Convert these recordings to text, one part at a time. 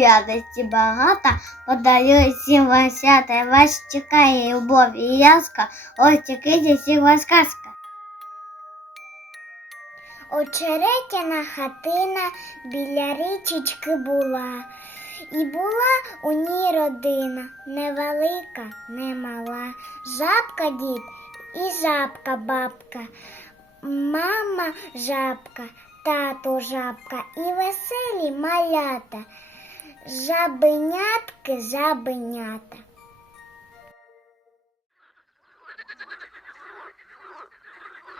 радості багато, подарую всім вам свята, вас чекає любов і яска, ось чекайте всіх вас казка. Очеретяна хатина біля річечки була, і була у ній родина, невелика, не мала, жабка дід і жабка бабка, мама жабка, тато жабка. І веселі малята, жабенятки, жабенята.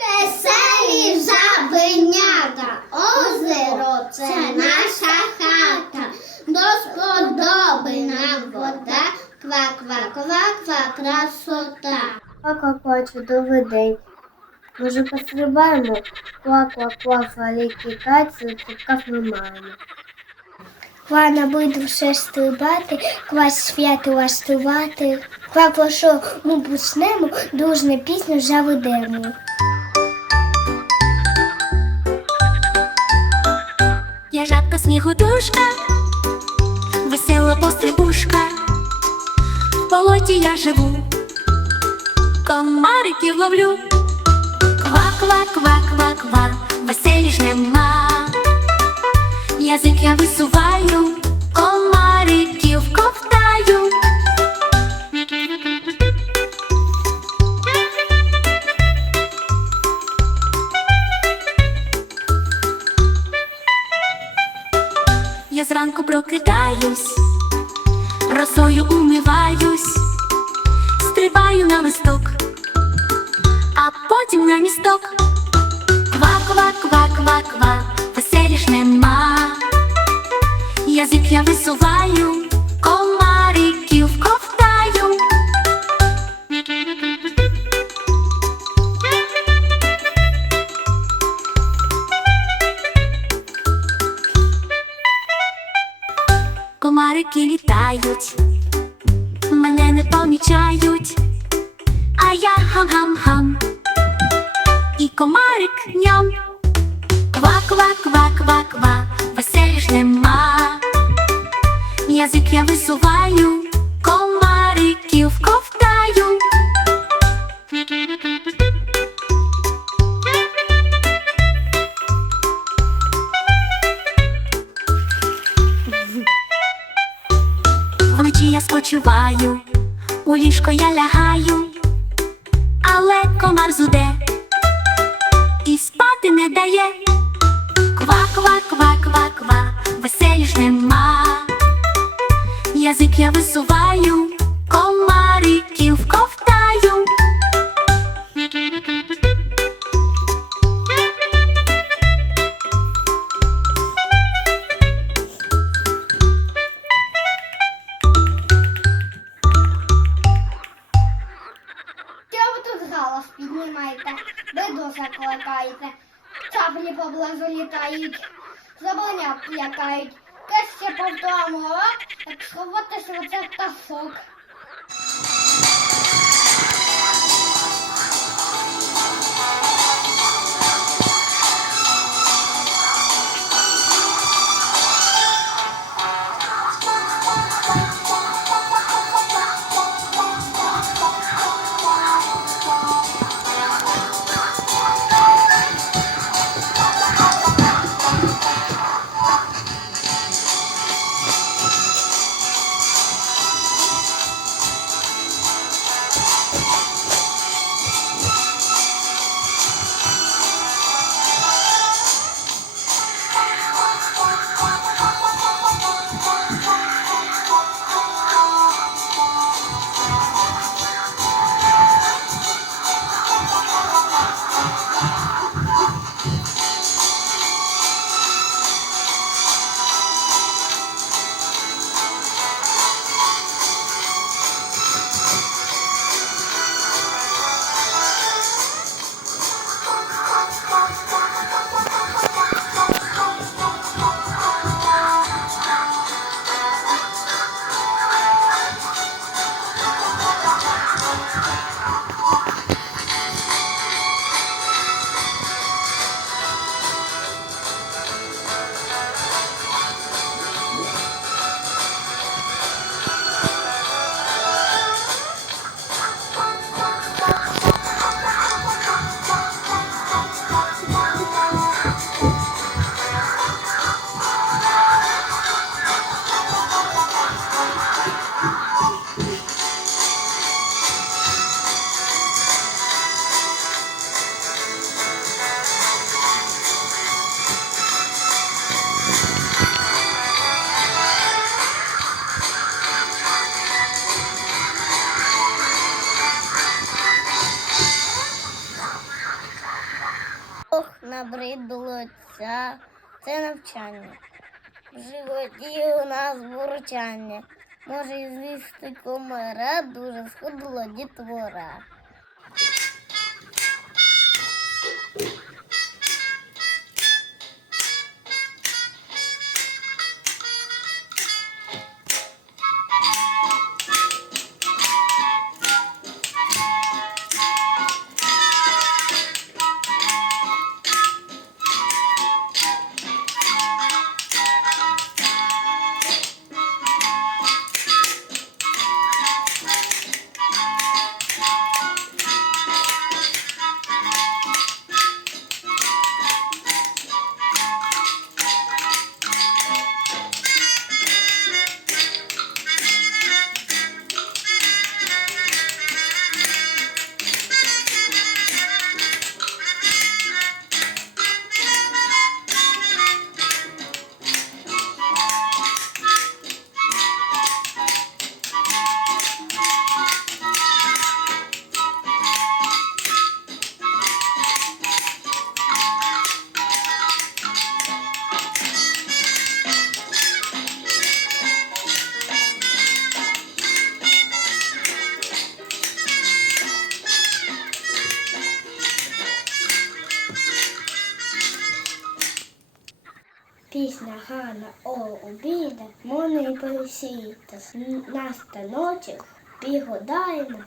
Веселі жабенята, озеро це наша хата, до сподоби нам вода, ква-ква-ква-ква, красота. Ква-ква-ква, чудовий день. Може пострибаємо? Ква-ква-ква, фаліки каці, цукав ми маємо. Ква на буду все стрибати, ква свято влаштувати, ква що ми почнемо, дружне пісню заведемо. Я жабка снігодушка, весела пострибушка, в болоті я живу, комариків ловлю, ква-ква-ква-ква-ква, веселі ж нема. Язик я висуваю, комариків ковтаю. Я зранку прокидаюсь, росою умиваюсь, стрибаю на листок, а потім на місток. Ква-ква-ква-ква-ква, Язик я висуваю, Язик я висуваю, комариків ковтаю. Вночі я спочиваю, у ліжко я лягаю, але комар зуде і спати не дає. Ква-ква-ква-ква-ква, веселі ж нема. Язик я висуваю, комариків ковтаю. Чого ви тут галас піднімаєте? Беду закликаєте, чаплі поблизу літають, забоня плякають. Те ще повторимо, а? Як сховатися в оце пташок. Whew. набридло ця, це навчання. В животі у нас бурчання. Може, і з'їсти комара дуже сходила, дітвора. Пісня Гана о обіда, мони пересіта. На станочок бігодаємо.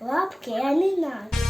Лапки я не надо.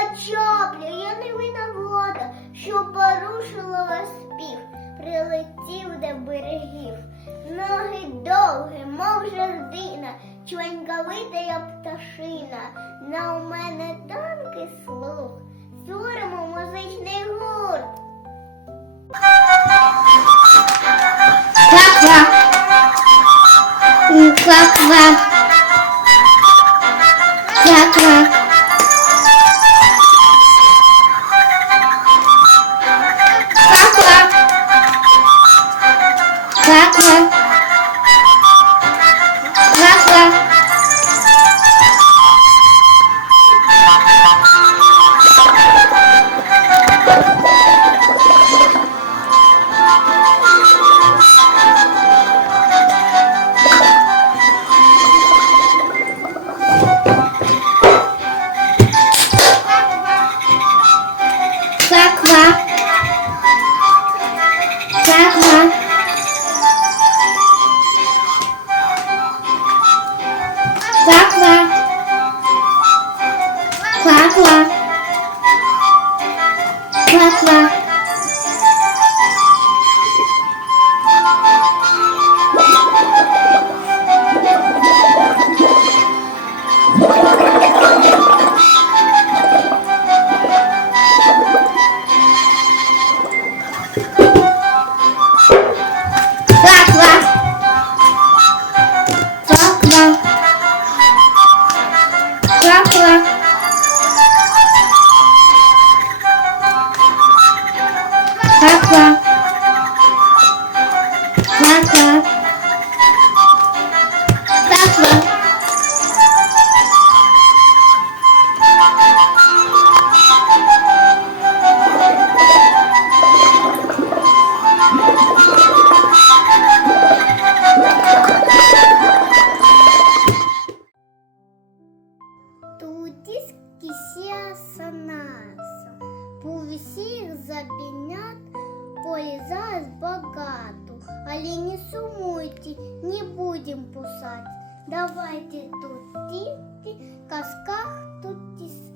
я я не виновата, що порушила вас спів, прилетів до берегів. Ноги довгі, мов жердина, чваньковита я пташина. На у мене тонкий слух. Суримо музичний гурт. Ква-ква. Ква-ква. Ква-ква. нас багато, але не сумуйте, не будем пусать. Давайте тут, в казках тут тісати.